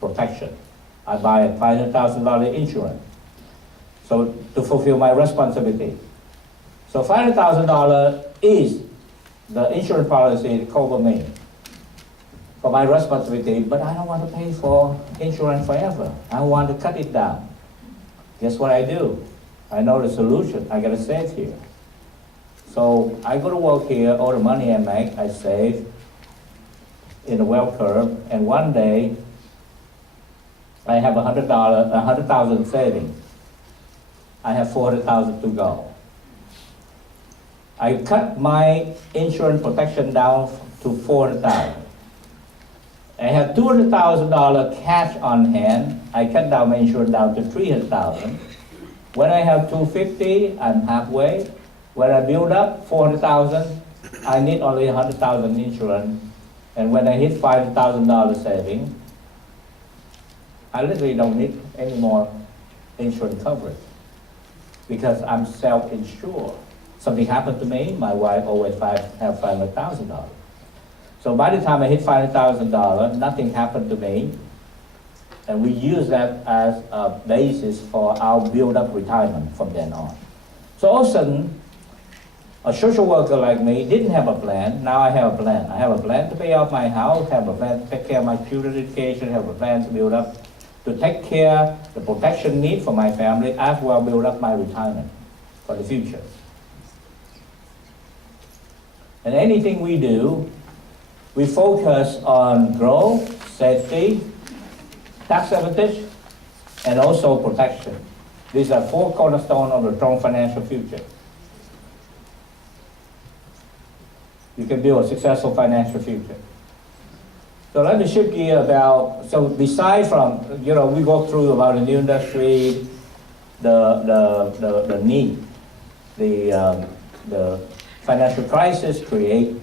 protection. I buy a $500,000 insurance. So to fulfill my responsibility. So $500,000 is the insurance policy to cover me for my responsibility, but I don't want to pay for insurance forever. I want to cut it down. Guess what I do? I know the solution. I gotta save here. So I go to work here, all the money I make, I save in a wealth curve, and one day I have $100,000 savings. I have $400,000 to go. I cut my insurance protection down to $400,000. I have $200,000 cash on hand. I cut down my insurance down to $300,000. When I have $250,000, I'm halfway. When I build up $400,000, I need only $100,000 insurance. And when I hit $5,000 saving, I literally don't need any more insurance coverage because I'm self-insured. Something happened to me, my wife always have $500,000. So by the time I hit $500,000, nothing happened to me, and we use that as a basis for our build-up retirement from then on. So all of a sudden, a social worker like me didn't have a plan. Now I have a plan. I have a plan to pay off my house, have a plan to take care of my children's education, have a plan to build up, to take care of the protection need for my family, as well build up my retirement for the future. And anything we do, we focus on growth, safety, tax advantage, and also protection. These are four cornerstones of a strong financial future. You can build a successful financial future. So let me shift gear about, so besides from, we go through about the new industry, the need, the financial crisis create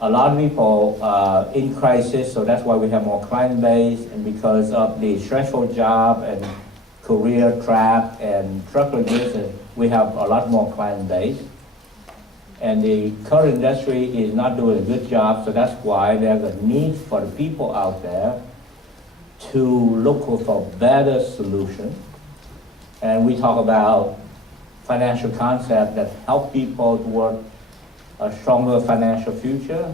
a lot of people in crisis, so that's why we have more client base, and because of the stressful job and career trap and struggling business, we have a lot more client base. And the current industry is not doing a good job, so that's why there's a need for the people out there to look for better solutions. And we talk about financial concepts that help people toward a stronger financial future.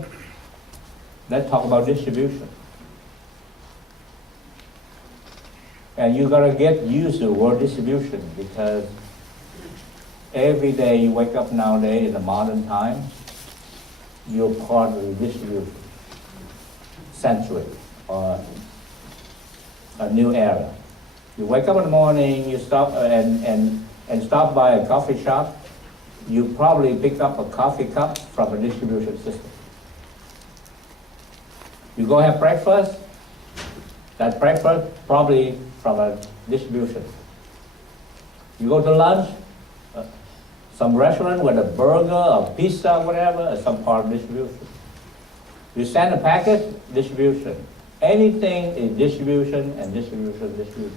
Let's talk about distribution. And you gotta get used to the word distribution, because every day you wake up nowadays in the modern time, you're part of the distribution century or a new era. You wake up in the morning, you stop and stop by a coffee shop, you probably pick up a coffee cup from a distribution system. You go have breakfast, that breakfast probably from a distribution. You go to lunch, some restaurant with a burger or pizza, whatever, some part of distribution. You send a package, distribution. Anything is distribution and distribution.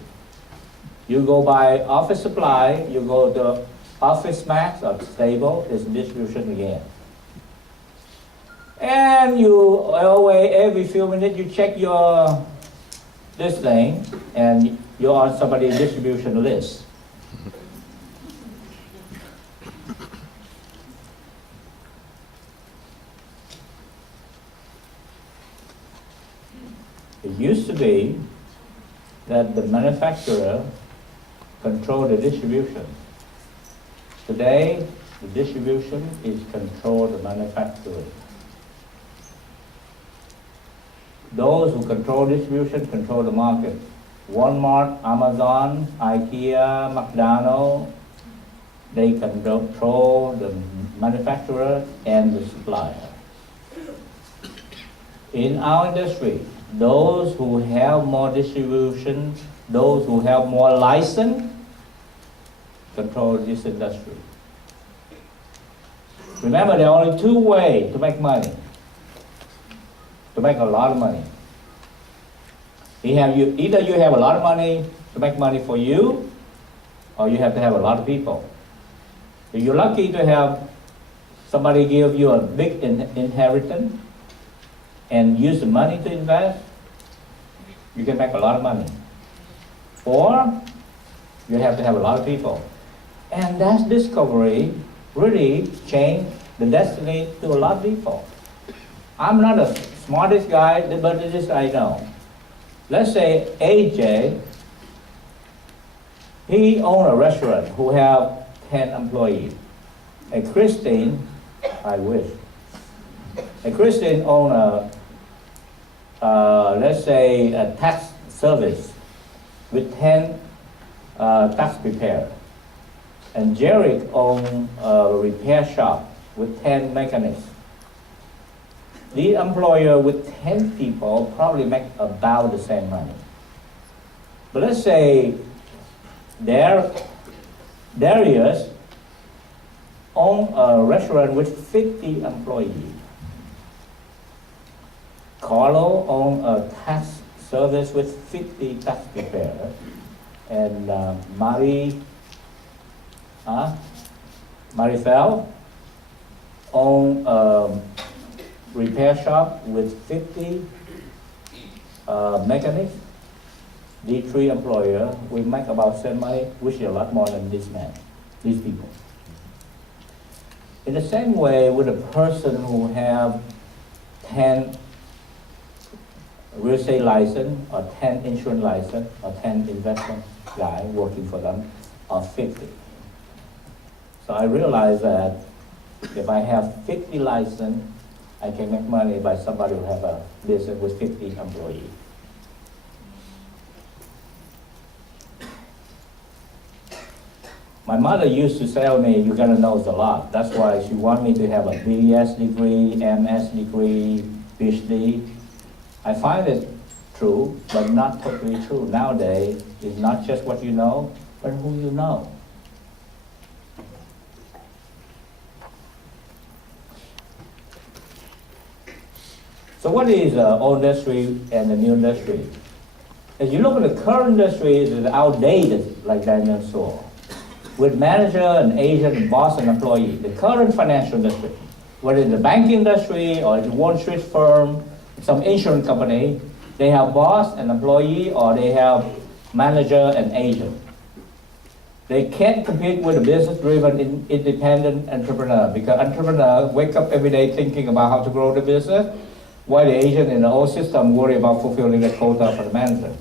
You go buy office supply, you go to Office Max or Stable, is distribution again. And you always, every few minutes, you check this thing, and you're on somebody's distribution list. It used to be that the manufacturer controlled the distribution. Today, the distribution is controlled the manufacturing. Those who control distribution control the market. Walmart, Amazon, IKEA, McDonald's, they control the manufacturer and the supplier. In our industry, those who have more distribution, those who have more license, control this industry. Remember, there are only two ways to make money, to make a lot of money. Either you have a lot of money to make money for you, or you have to have a lot of people. If you're lucky to have somebody give you a big inheritance and use the money to invest, You can make a lot of money. Or you have to have a lot of people. And that discovery really changed the destiny to a lot of people. I'm not the smartest guy, but this I know. Let's say AJ, he owns a restaurant who have 10 employees. And Christine, I wish. And Christine owns let's say a tax service with 10 tax preparers. And Jerry owns a repair shop with 10 mechanics. The employer with 10 people probably make about the same money. But let's say Darius owns a restaurant with 50 employees. Carlo owns a tax service with 50 tax preparers. And Marifel owns a repair shop with 50 mechanics. These three employers will make about same money, which is a lot more than these people. In the same way, with a person who have 10 real estate license, or 10 insurance license, or 10 investment guy working for them, or 50. So I realized that if I have 50 license, I can make money by somebody who have a business with 50 employees. My mother used to tell me, you're gonna know a lot. That's why she wanted me to have a BS degree, MS degree, PhD. I find it true, but not totally true. Nowadays, it's not just what you know, but who you know. So what is the old industry and the new industry? As you look at the current industry, it is outdated, like Daniel saw, with manager and agent and boss and employee. The current financial industry, whether it's the banking industry or it's a Wall Street firm, some insurance company, they have boss and employee, or they have manager and agent. They can't compete with a business-driven, independent entrepreneur, because entrepreneur wake up every day thinking about how to grow the business, while the agent in the old system worry about fulfilling the quota for the manager.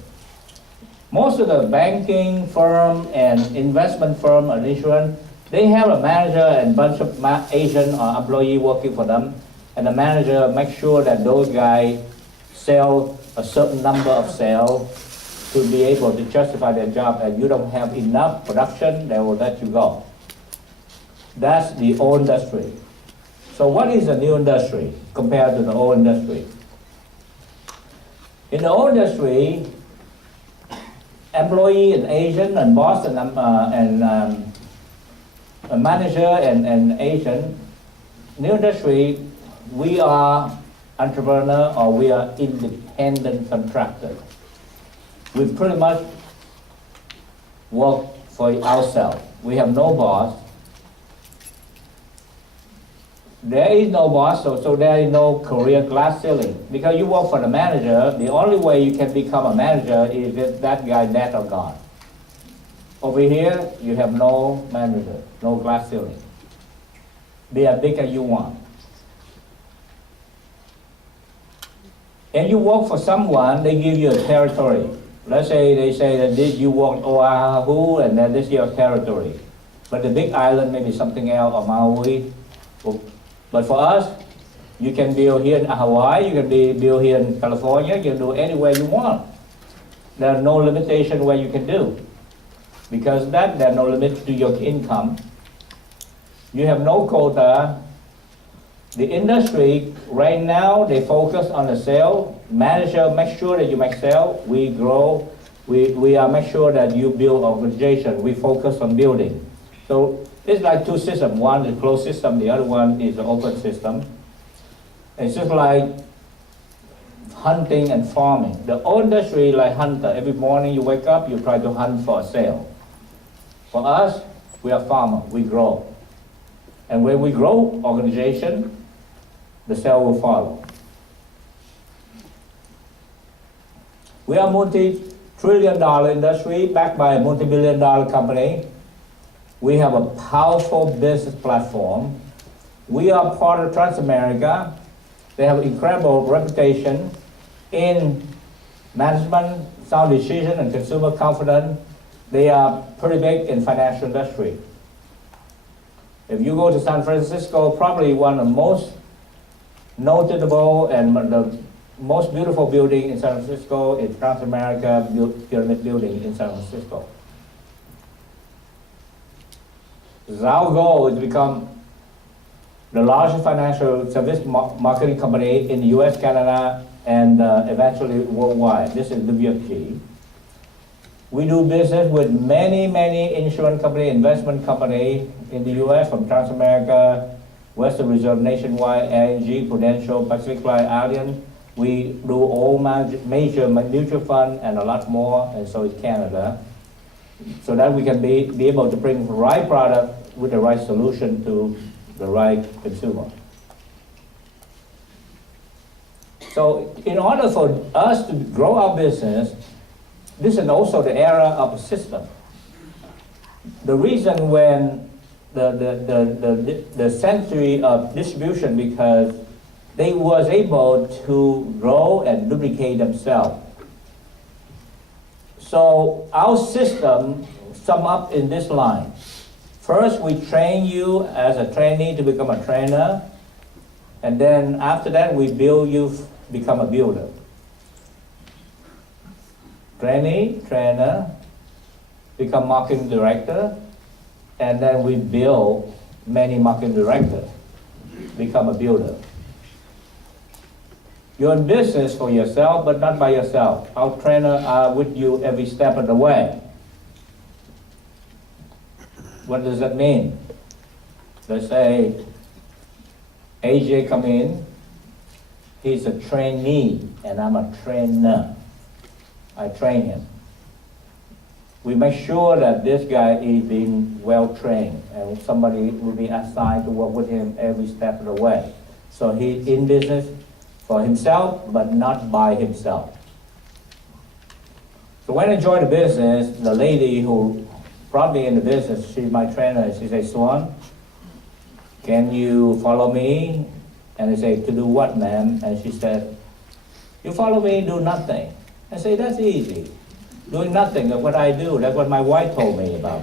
Most of the banking firm and investment firm and insurance, they have a manager and bunch of agent or employee working for them, and the manager makes sure that those guys sell a certain number of sales to be able to justify their job. And you don't have enough production, they will let you go. That's the old industry. So what is the new industry compared to the old industry? In the old industry, employee and agent and boss and a manager and agent, new industry, we are entrepreneur or we are independent contractor. We pretty much work for ourselves. We have no boss. There is no boss, so there is no career glass ceiling. Because you work for the manager, the only way you can become a manager is if that guy dead or gone. Over here, you have no manager, no glass ceiling. Be as big as you want. And you work for someone, they give you a territory. Let's say they say that this you work Oahu and then this is your territory. But the big island may be something else, or Maui. But for us, you can build here in Hawaii, you can build here in California, you can do anywhere you want. There are no limitation where you can do. Because there are no limit to your income. You have no quota. The industry, right now, they focus on the sale. Manager, make sure that you make sale. We grow. We make sure that you build organization. We focus on building. So it's like two systems. One is a closed system, the other one is an open system. It's just like hunting and farming. The old industry like hunter. Every morning you wake up, you try to hunt for a sale. For us, we are farmer. We grow. And when we grow organization, the sale will follow. We are a multi-trillion-dollar industry backed by a multi-billion-dollar company. We have a powerful business platform. We are part of Transamerica. They have incredible reputation in management, sound decision, and consumer confidence. They are pretty big in financial industry. If you go to San Francisco, probably one of the most notable and the most beautiful building in San Francisco is Transamerica Pyramid Building in San Francisco. Our goal is to become the largest financial service marketing company in the US, Canada, and eventually worldwide. This is WFG. We do business with many insurance company, investment company in the US, from Transamerica, Western Reserve Nationwide, ING, Prudential, Pacific Life, Allianz. We do all major mutual fund and a lot more, and so is Canada, so that we can be able to bring the right product with the right solution to the right consumer. So in order for us to grow our business, this is also the era of a system. The reason when the century of distribution, because they was able to grow and duplicate themselves. So our system sum up in this line. First, we train you as a trainee to become a trainer, and then after that, we build you become a builder. Trainee, trainer, become marketing director, and then we build many marketing directors, become a builder. You're in business for yourself, but not by yourself. Our trainers are with you every step of the way. What does that mean? Let's say AJ come in, he's a trainee, and I'm a trainer. I train him. We make sure that this guy is being well trained, and somebody will be assigned to work with him every step of the way. So he's in business for himself, but not by himself. So when I joined the business, the lady who brought me in the business, she's my trainer, she said, "Swan, can you follow me?" And I say, "To do what, ma'am?" And she said, "You follow me, do nothing." I say, "That's easy. Doing nothing of what I do, that's what my wife told me about."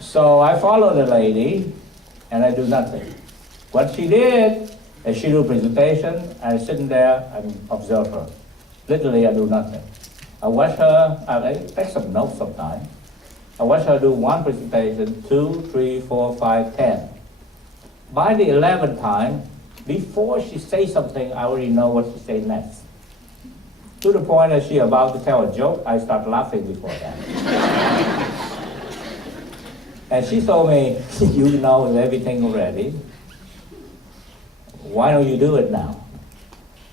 So I follow the lady, and I do nothing. What she did is she do a presentation, and I sitting there and observe her. Literally, I do nothing. I watch her, I take some notes sometimes. I watch her do one presentation, 2, 3, 4, 5, 10. By the 11th time, before she says something, I already know what she say next. To the point that she's about to tell a joke, I start laughing before that. And she told me, "You know everything already. Why don't you do it now?"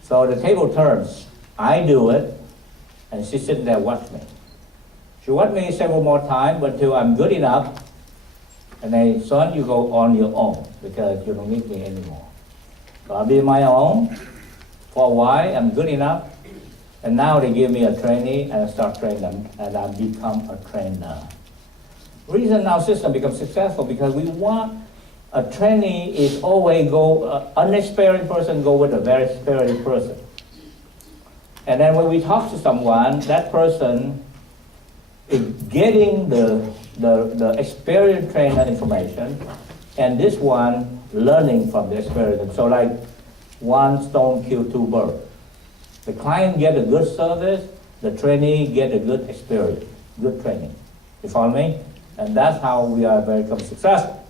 So the table turns. I do it, and she's sitting there watching me. She watched me several more times until I'm good enough, and then, "Son, you go on your own because you don't need me anymore." So I'll be on my own for a while. I'm good enough, and now they give me a trainee, and I start training them, and I become a trainer. Reason our system becomes successful because we want a trainee is always unexperienced person go with a very experienced person. And then when we talk to someone, that person is getting the experienced trainer information, and this one learning from the experience. So like one stone kills two birds. The client get a good service, the trainee get a good experience, good training. You follow me? And that's how we are very successful.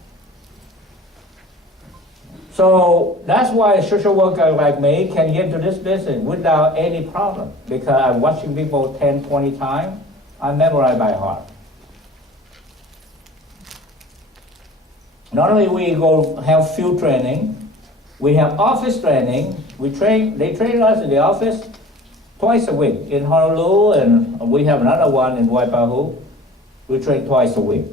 So that's why a social worker like me can get to this business without any problem, because I'm watching people 10, 20 times, I memorize by heart. Not only we go have field training, we have office training. They train us in the office twice a week in Honolulu, and we have another one in Waipahu. We train twice a week.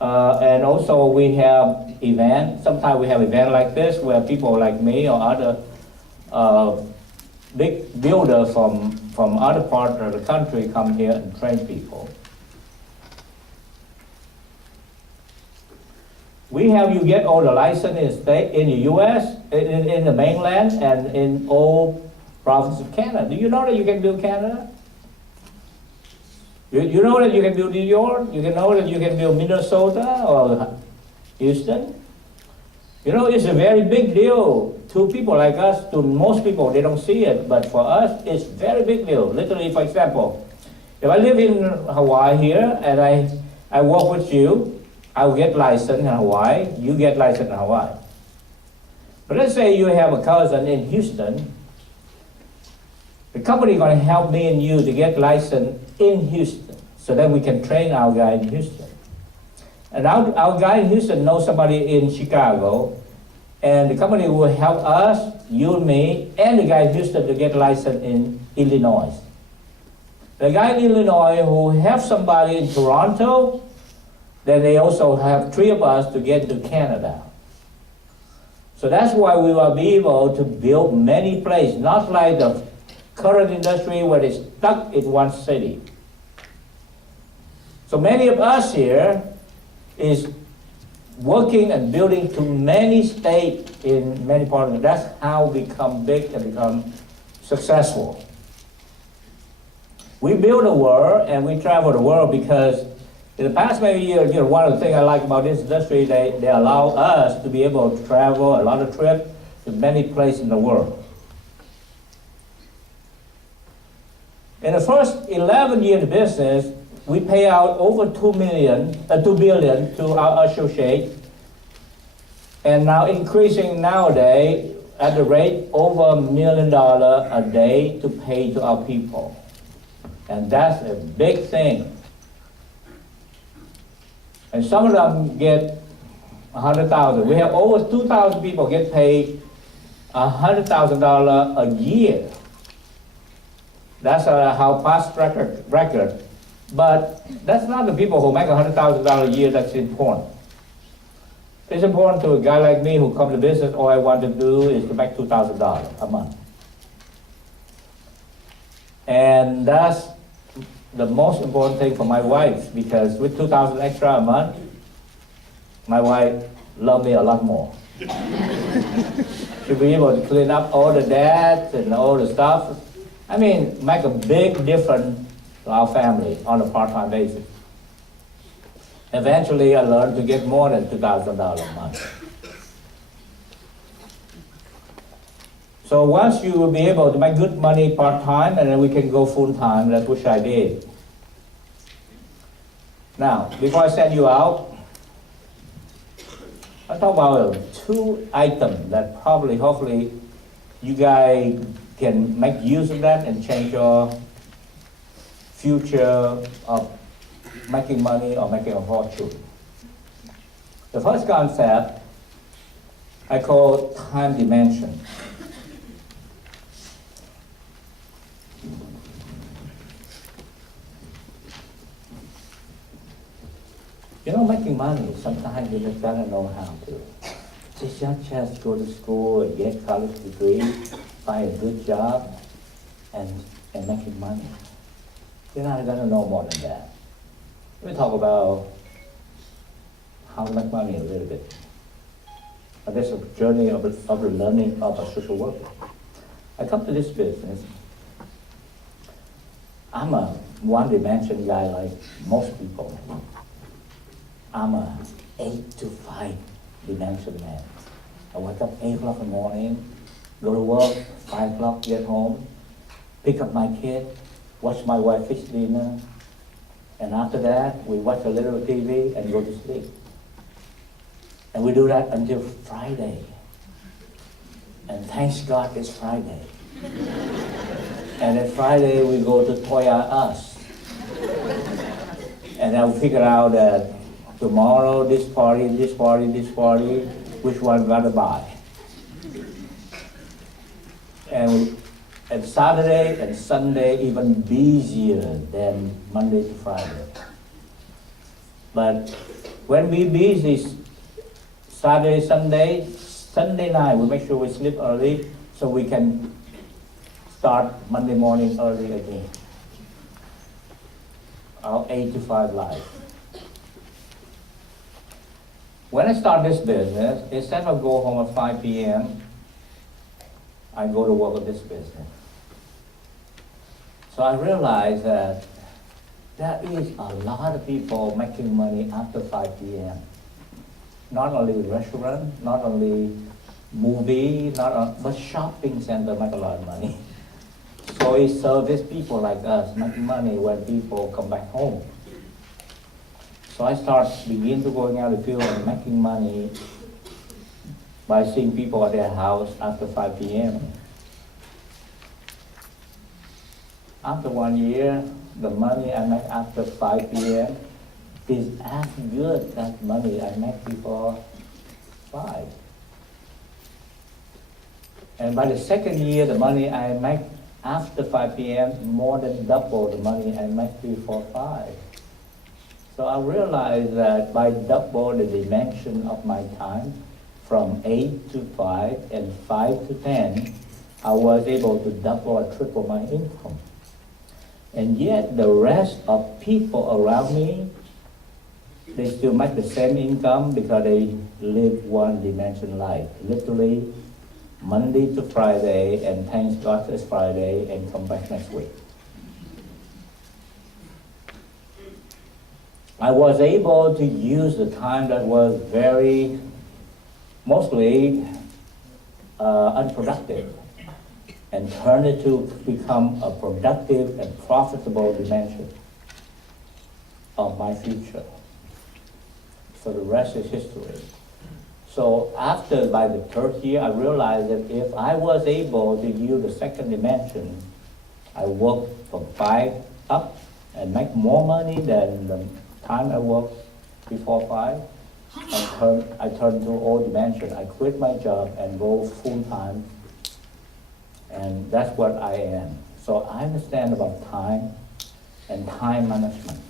And also we have events. Sometimes we have events like this where people like me or other big builders from other parts of the country come here and train people. We have you get all the license in the U.S., in the mainland, and in all provinces of Canada. Do you know that you can build Canada? You know that you can build New York? You can know that you can build Minnesota or Houston? You know, it's a very big deal to people like us. To most people, they don't see it, but for us, it's very big deal. Literally, for example, if I live in Hawaii here and I work with you, I'll get licensed in Hawaii, you get licensed in Hawaii. But let's say you have a cousin in Houston, the company is going to help me and you to get licensed in Houston, so that we can train our guy in Houston. And our guy in Houston knows somebody in Chicago, and the company will help us, you and me, and the guy in Houston to get licensed in Illinois. The guy in Illinois who have somebody in Toronto, then they also have 3 of us to get to Canada. So that's why we will be able to build many places, not like the current industry where they're stuck in one city. So many of us here is working and building to many states in many parts of it. That's how we become big and become successful. We build the world and we travel the world because in the past many years, one of the things I like about this industry, they allow us to be able to travel a lot of trips to many places in the world. In the first 11 years of business, we pay out over $2 billion to our associates, and now increasing nowadays at the rate over $1 million a day to pay to our people. And that's a big thing. And some of them get $100,000. We have over 2,000 people get paid $100,000 a year. That's how past record. But that's not the people who make $100,000 a year that's important. It's important to a guy like me who comes to business, all I want to do is to make $2,000 a month. And that's the most important thing for my wife, because with $2,000 extra a month, my wife loves me a lot more. She'll be able to clean up all the debts and all the stuff. I mean, make a big difference to our family on a part-time basis. Eventually, I learned to get more than $2,000 a month. So once you will be able to make good money part-time, and then we can go full-time, that's what I did. Now, before I send you out, I'll talk about 2 items that probably, hopefully, you guys can make use of that and change your future of making money or making a fortune. The first concept I call time dimension. You know, making money, sometimes you just gotta know how to. It's not just go to school and get college degree, find a good job, and making money. You're not gonna know more than that. Let me talk about how to make money a little bit. And this is a journey of the learning of a social worker. I come to this business. I'm a one-dimension guy like most people. I'm a 8 to 5 dimension man. I wake up 8 o'clock in the morning, go to work, 5 o'clock, get home, pick up my kid, watch my wife fix dinner, and after that, we watch a little TV and go to sleep. And we do that until Friday. And thanks God it's Friday. And then Friday, we go to Toys R Us. And then we figure out that tomorrow, this party, which one gotta buy. And Saturday and Sunday even busier than Monday to Friday. But when we busy Saturday, Sunday night, we make sure we sleep early so we can start Monday morning early again. Our 8 to 5 life. When I start this business, instead of go home at 5 p.m., I go to work with this business. So I realized that there is a lot of people making money after 5 p.m. Not only restaurant, not only movie, but shopping center make a lot of money. So it service people like us make money when people come back home. So I begin to going out the field and making money by seeing people at their house after 5 p.m. After 1 year, the money I make after 5 p.m. is as good as money I make before 5. And by the second year, the money I make after 5 p.m. more than double the money I make before 5. So I realized that by double the dimension of my time, from 8 to 5 and 5 to 10, I was able to double or triple my income. And yet the rest of people around me, they still make the same income because they live one dimension life. Literally Monday to Friday, and thanks God it's Friday, and come back next week. I was able to use the time that was mostly unproductive, and turn it to become a productive and profitable dimension of my future. So the rest is history. So by the third year, I realized that if I was able to use the second dimension, I work from 5 up and make more money than the time I worked before 5. I turned to all dimension. I quit my job and go full time. And that's what I am. So I understand about time and time management.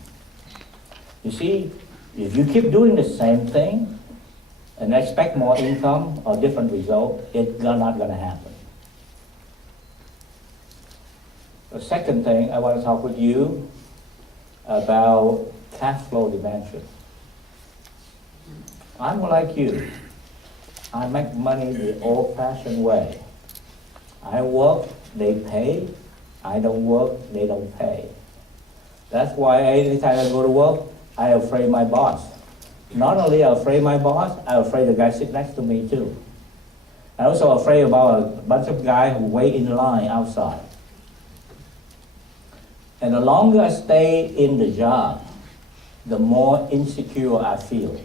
You see, if you keep doing the same thing and expect more income or different result, it's not going to happen. The second thing I want to talk with you about cash flow dimension. I'm like you. I make money the old-fashioned way. I work, they pay. I don't work, they don't pay. That's why anytime I go to work, I'm afraid of my boss. Not only I'm afraid of my boss, I'm afraid the guy sitting next to me too. I'm also afraid about a bunch of guys who wait in line outside. And the longer I stay in the job, the more insecure I feel.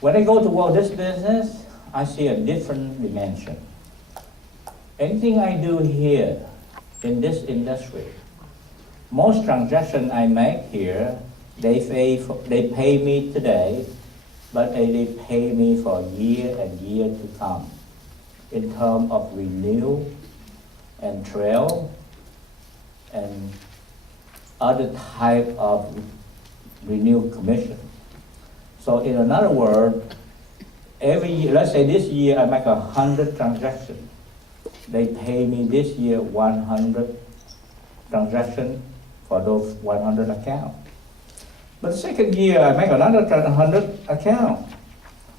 When I go to work this business, I see a different dimension. Anything I do here in this industry, most transactions I make here, they pay me today, but they pay me for year and year to come in terms of renewal and trail and other type of renewal commission. So in another word, every year, let's say this year I make 100 transactions. They pay me this year 100 transactions for those 100 accounts. But the second year I make another 100 accounts.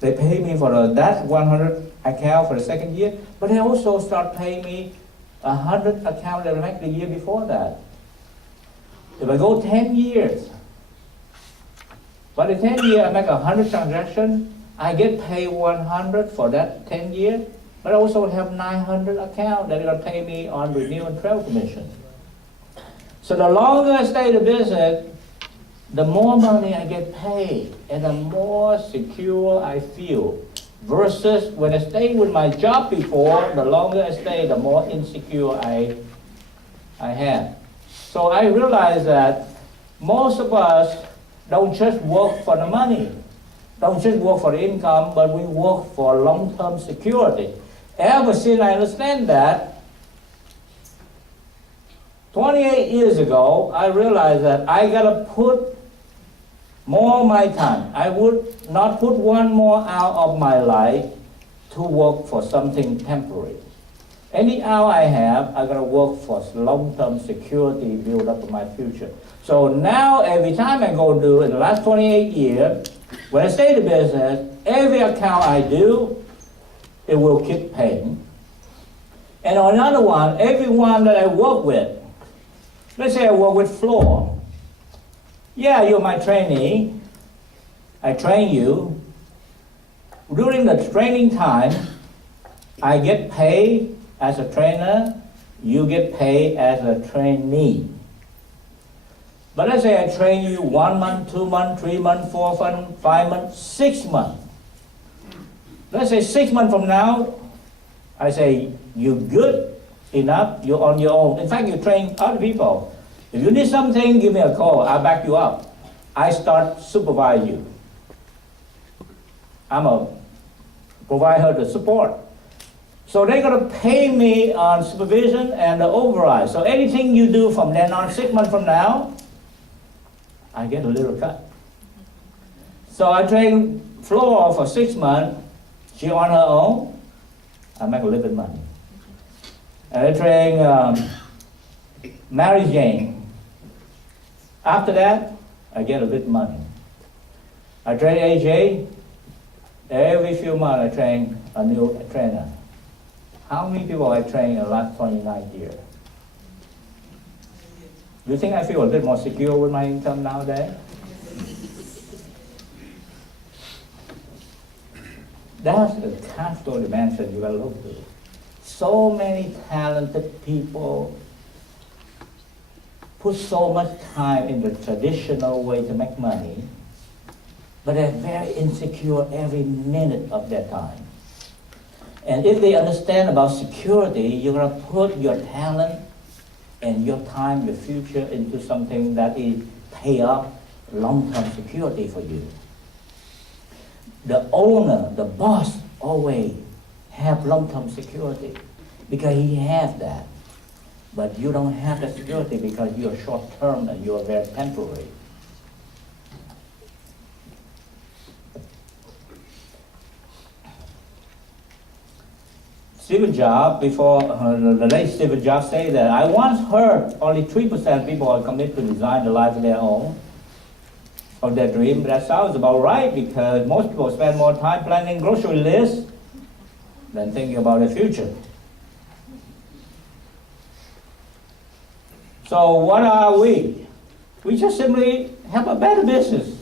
They pay me for that 100 account for the second year, but they also start paying me 100 accounts that I make the year before that. If I go 10 years, by the 10 year I make 100 transactions, I get paid 100 for that 10 years, but I also have 900 accounts that are going to pay me on renewal and trail commission. So the longer I stay in the business, the more money I get paid and the more secure I feel. Versus when I stay with my job before, the longer I stay, the more insecure I have. So I realize that most of us don't just work for the money, don't just work for the income, but we work for long-term security. Ever since I understand that, 28 years ago, I realized that I gotta put more of my time. I would not put 1 more hour of my life to to work for something temporary. Any hour I have, I gotta work for long-term security build up for my future. So now every time I go do, in the last 28 years, when I stay in the business, every account I do, it will keep paying. And on another one, everyone that I work with, let's say I work with Floor. Yeah, you're my trainee. I train you. During the training time, I get paid as a trainer, you get paid as a trainee. But let's say I train you 1 month, 2 months, 3 months, 4 months, 5 months, 6 months. Let's say 6 months from now, I say, you're good enough, you're on your own. In fact, you train other people. If you need something, give me a call, I'll back you up. I start supervise you. I'm a provider the support. So they're gonna pay me on supervision and the override. So anything you do from then on, 6 months from now, I get a little cut. So I train Floor for 6 months, she on her own, I make a little bit of money. And I train Mary Jane. After that, I get a bit of money. I train AJ, every few months I train a new trainer. How many people I trained in the last 29 years? Do you think I feel a bit more secure with my income nowadays? That's the cash flow dimension you gotta look to. So many talented people put so much time in the traditional way to make money, but they're very insecure every minute of their time. And if they understand about security, you're gonna put your talent and your time, your future into something that is pay off long-term security for you. The owner, the boss, always have long-term security because he has that. But you don't have the security because you're short-term and you're very temporary. Steve Jobs, before the late Steve Jobs say that, I once heard only 3% of people are committed to design the life of their own, of their dream. That sounds about right because most people spend more time planning grocery lists than thinking about the future. So what are we? We just simply have a better business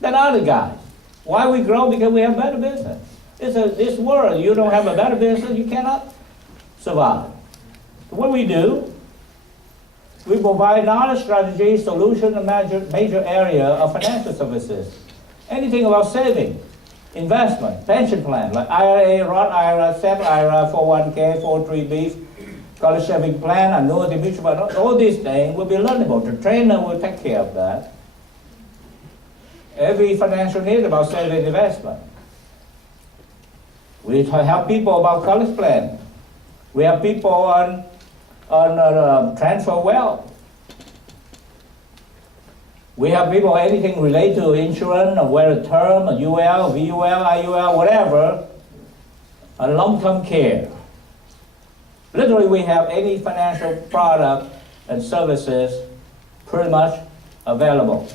than other guys. Why we grow? Because we have better business. This world, you don't have a better business, you cannot survive. So what we do, we provide knowledge, strategy, solution, and major area of financial services. Anything about saving, investment, pension plan, like IRA, Roth IRA, SEP IRA, 401k, 403b, college saving plan, annuity, mutual fund, all these things will be learnable. The trainer will take care of that. Every financial need about saving investment. We help people about college plan. We have people on transfer wealth. We have people anything related to insurance, or whether term, or UL, VUL, IUL, whatever, and long-term care. Literally, we have any financial product and services pretty much available.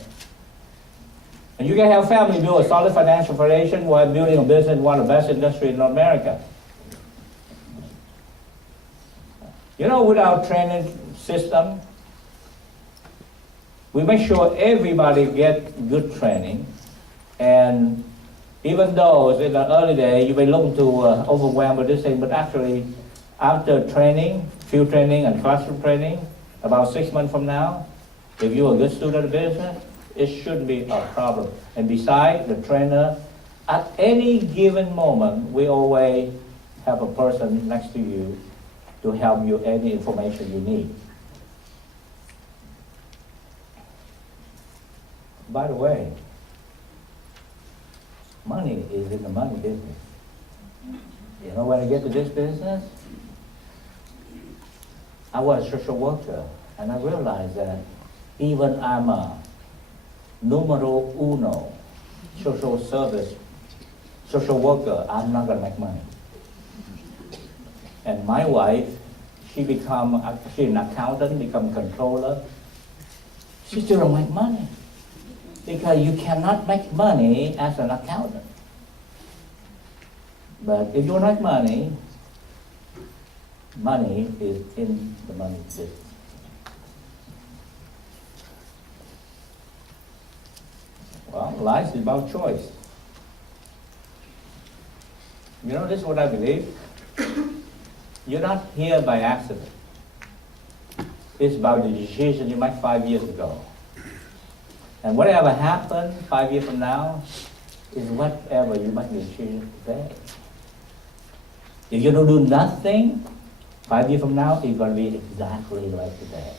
And you can help family build a solid financial foundation while building a business in one of the best industries in North America. You know, with our training system, we make sure everybody get good training. And even though in the early days, you may look to overwhelm with this thing, but actually, after training, field training and classroom training, about 6 months from now, if you're a good student of business, it shouldn't be a problem. And besides, the trainer, at any given moment, we always have a person next to you to help you any information you need. By the way, money is in the money business. You know, when I get to this business, I was a social worker, and I realized that even I'm a numero uno social service, social worker, I'm not gonna make money. And my wife, she's an accountant, become controller. She still don't make money. Because you cannot make money as an accountant. But if you make money, money is in the money business. Well, life is about choice. You know, this is what I believe. You're not here by accident. It's about the decision you made 5 years ago. And whatever happened 5 years from now is whatever you make the decision today. If you don't do nothing, 5 years from now, it's going to be exactly like today.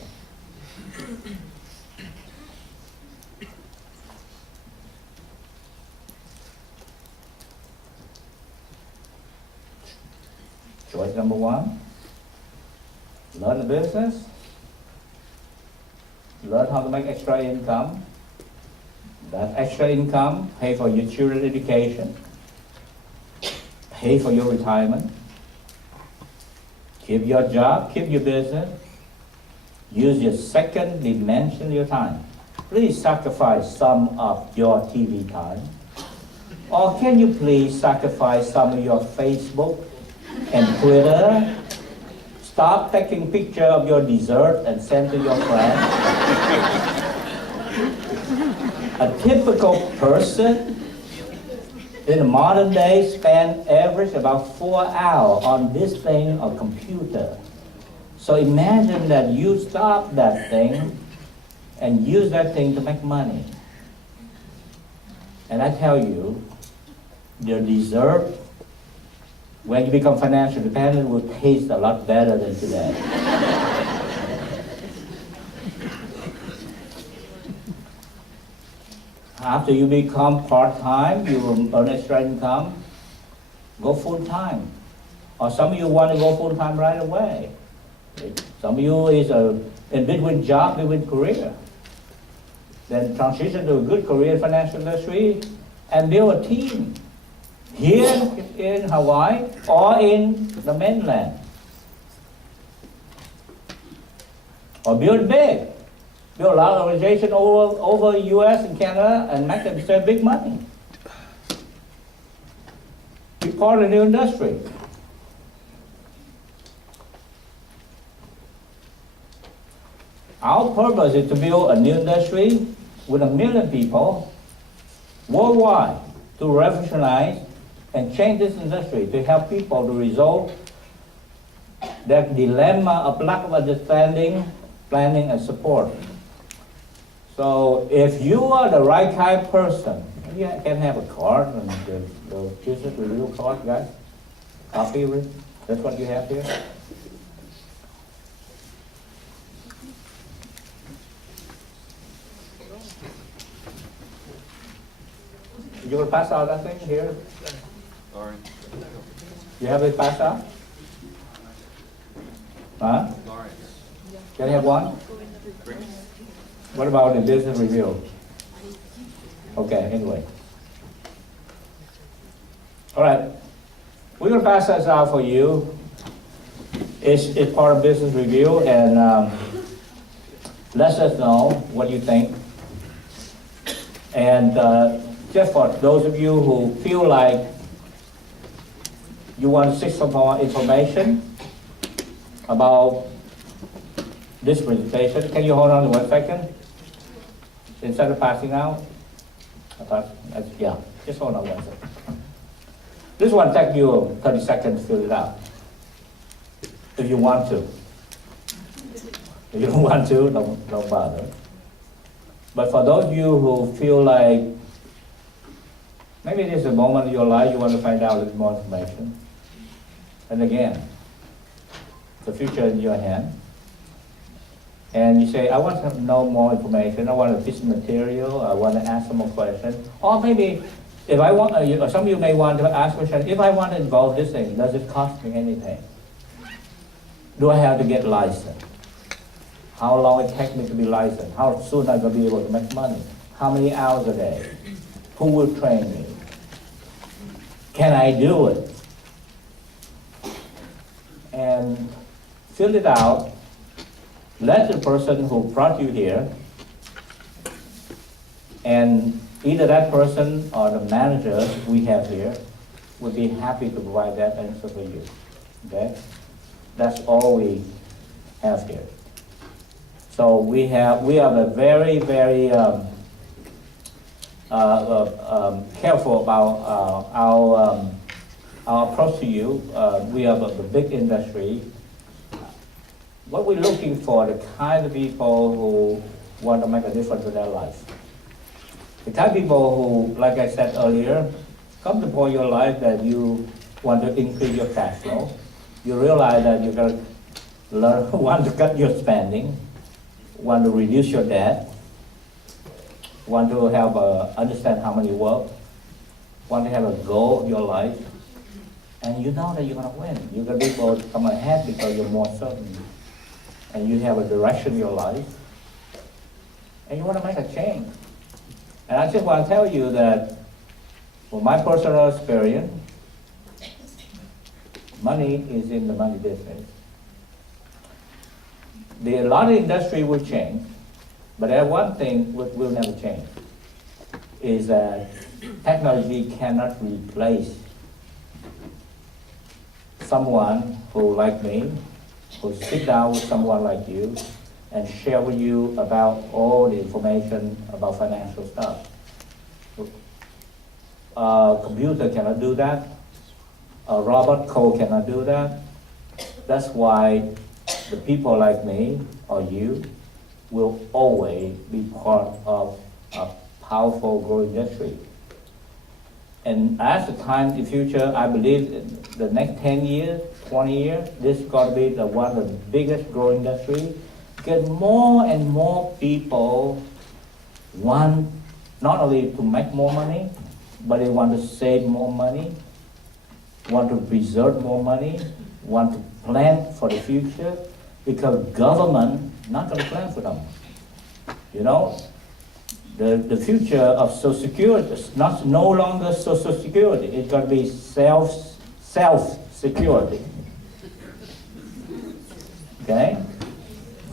Choice number one, learn the business, learn how to make extra income. That extra income pay for your children's education, pay for your retirement, keep your job, keep your business, use your second dimension of your time. Please sacrifice some of your TV time. Or can you please sacrifice some of your Facebook and Twitter? Stop taking picture of your dessert and send to your friends. A typical person in the modern day spend average about 4 hours on this thing or computer. So imagine that you stop that thing and use that thing to make money. And I tell you, your dessert, when you become financially dependent, will taste a lot better than today. After you become part-time, you will earn extra income, go full-time. Or some of you want to go full-time right away. Some of you is in between job, between career. Then transition to a good career in financial industry and build a team here in Hawaii or in the mainland. Or build big. Build a lot of organization over US and Canada and make them spend big money. Be part of the new industry. Our purpose is to build a new industry with 1 million people worldwide to revolutionize and change this industry, to help people to resolve that dilemma of lack of understanding, planning, and support. So if you are the right kind of person, you can have a card, and the business review card, guys. Copy of it. That's what you have here. You will pass out that thing here? Sorry. You have it passed out? Huh? Lawrence. Can I have one? What about the business review? Okay, anyway. All right. We're going to pass this out for you. It's part of business review, and let us know what you think. And just for those of you who feel like you want to seek some more information about this presentation, can you hold on to 1 second? Instead of passing out? Yeah, just hold on 1 second. This one take you 30 seconds to fill it out. If you want to. If you don't want to, don't bother. But for those of you who feel like maybe there's a moment in your life you want to find out a little more information. And again, the future is in your hand. And you say, I want to know more information, I want to piece of material, I want to ask some more questions. Or maybe, if I want, or some of you may want to ask questions, if I want to involve this thing, does it cost me anything? Do I have to get licensed? How long it takes me to be licensed? How soon I'm going to be able to make money? How many hours a day? Who will train me? Can I do it? and fill it out. Let the person who brought you here, and either that person or the manager we have here would be happy to provide that answer for you. Okay? That's all we have here. So we have a very, very careful about our approach to you. We have a big industry. What we're looking for, the kind of people who want to make a difference in their life. The kind of people who, like I said earlier, come to point in your life that you want to increase your cash flow. You realize that you're going to learn, want to cut your spending, want to reduce your debt, want to have understand how money works, want to have a goal in your life, and you know that you're going to win. You're going to be able to come ahead because you're more certain, and you have a direction in your life, and you want to make a change. And I just want to tell you that, from my personal experience, money is in the money business. A lot of industry will change, but there's one thing will never change, is that technology cannot replace someone who, like me, who sit down with someone like you and share with you about all the information about financial stuff. A computer cannot do that. A robot code cannot do that. That's why the people like me or you will always be part of a powerful growing industry. And as the time in the future, I believe in the next 10 years, 20 years, this is going to be one of the biggest growing industry, because more and more people want not only to make more money, but they want to save more money, want to preserve more money, want to plan for the future, because government not going to plan for them. You know, the future of Social Security is no longer Social Security. It's going to be self-security. Okay?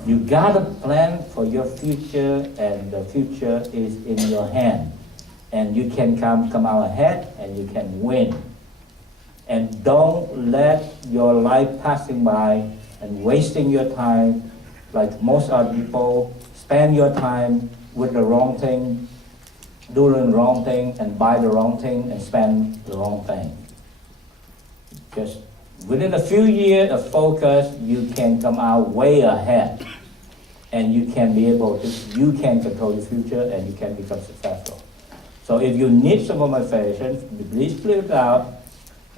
You got to plan for your future, and the future is in your hand. And you can come out ahead, and you can win. And don't let your life passing by and wasting your time, like most other people, spend your time with the wrong thing, doing the wrong thing, and buy the wrong thing, and spend the wrong thing. Just within a few years of focus, you can come out way ahead, and you can be able to, you can control your future, and you can become successful. So if you need some more information, please fill it out,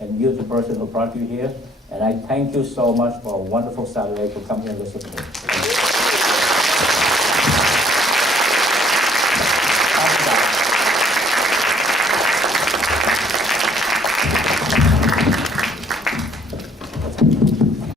and use the person who brought you here. And I thank you so much for a wonderful Saturday for coming and listening to me.